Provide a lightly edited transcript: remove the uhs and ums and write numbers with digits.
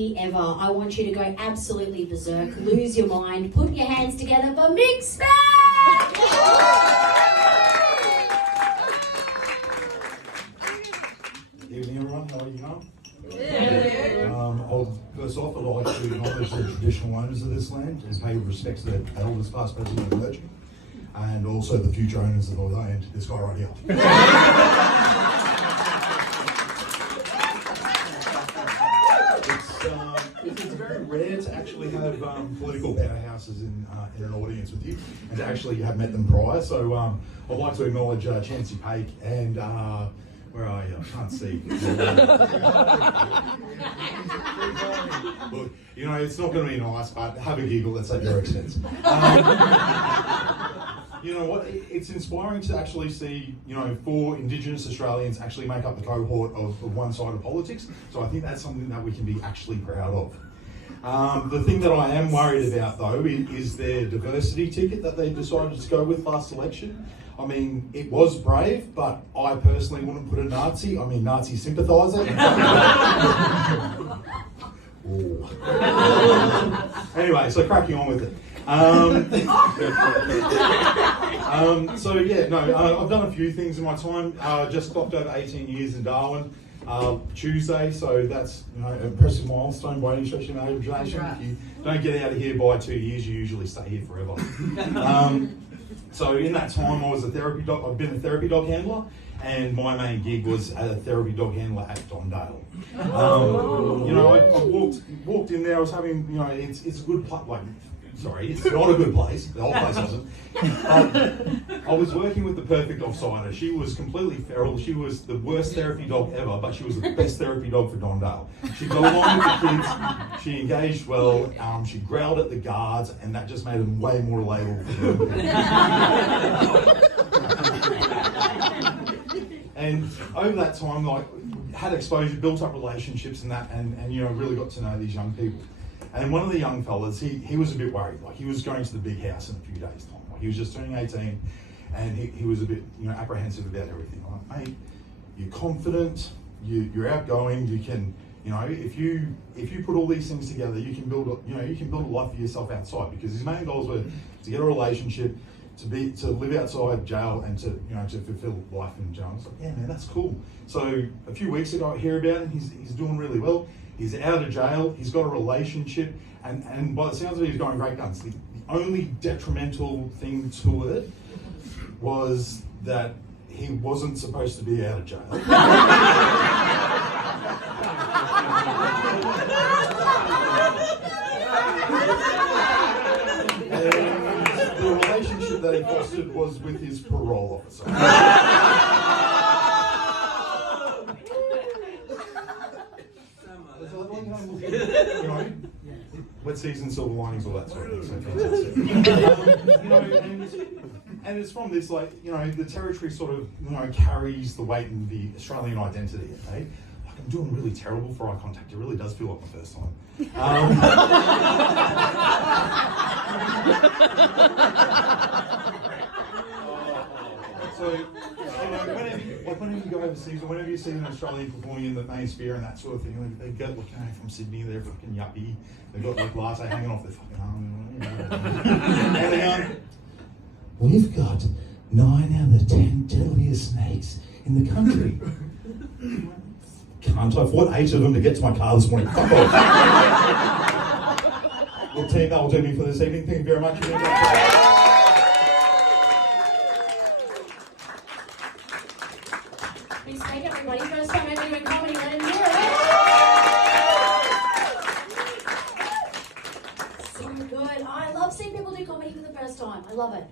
ever. I want you to go absolutely berserk, lose your mind, put your hands together for Mick Smith! Evening everyone, how are you going? Yeah. First off, I'd like to acknowledge the traditional owners of this land and pay respects to their elders past, present and emerging, and also the future owners of the land, this guy right here. It's very rare to actually have political powerhouses in an audience with you, and to actually have met them prior. So I'd like to acknowledge Chancey Paik and where are you? I can't see. Look, you know, it's not going to be nice, but have a giggle, that's at your expense. You know what, it's inspiring to actually see, you know, 4 Indigenous Australians actually make up the cohort of one side of politics. So I think that's something that we can be actually proud of. The thing that I am worried about though is their diversity ticket that they decided to go with last election. I mean, it was brave, but I personally wouldn't put a Nazi sympathiser. Anyway, so cracking on with it. So yeah, no, I've done a few things in my time. Just clocked over 18 years in Darwin Tuesday, so that's, you know, an impressive milestone by any stretch of the imagination. If you don't get out of here by 2 years, you usually stay here forever. So in that time, I was a therapy dog. I've been a therapy dog handler, and my main gig was a therapy dog handler at Dondale. You know, I walked in there. I was having, you know, it's a good place. Like, sorry, it's not a good place. The whole place wasn't. I was working with the perfect offsider. She was completely feral. She was the worst therapy dog ever, but she was the best therapy dog for Dondale. She got along with the kids. She engaged well. She growled at the guards, and that just made them way more relatable for them. And over that time, like, had exposure, built up relationships and that, and you know, really got to know these young people. And one of the young fellas, he was a bit worried. Like, he was going to the big house in a few days' time. Like, he was just turning 18, and he was a bit, you know, apprehensive about everything. I'm like, mate, you're confident, you're outgoing, you can, you know, if you put all these things together, you can build a life for yourself outside. Because his main goals were to get a relationship, to live outside jail, and to, you know, to fulfill life in jail. I was like, yeah, man, that's cool. So a few weeks ago, I hear about him. He's doing really well. He's out of jail. He's got a relationship, and by the sounds of it, he's going great guns. The only detrimental thing to it was that he wasn't supposed to be out of jail. The relationship that he fostered was with his parole officer. You know, wet season, silver linings, all that sort of thing. So fantastic. You know, and it's from this, like, you know, the territory sort of, you know, carries the weight in the Australian identity. Okay, like, I'm doing really terrible for eye contact. It really does feel like my first time. So, you know, whenever you go overseas, or whenever you see an Australian performing in the main sphere and that sort of thing, they get, like, you know, from Sydney, they're fucking yuppie. They've got, like, latte hanging off their fucking arm. You know. And we've got 9 out of the 10 deadliest snakes in the country. Can't I fought 8 of them to get to my car this morning? Fuck off. Well, team, that will do me for this evening. Thank you very much. Please take everybody. First time ever doing comedy, let him hear it. So good. I love seeing people do comedy for the first time. I love it.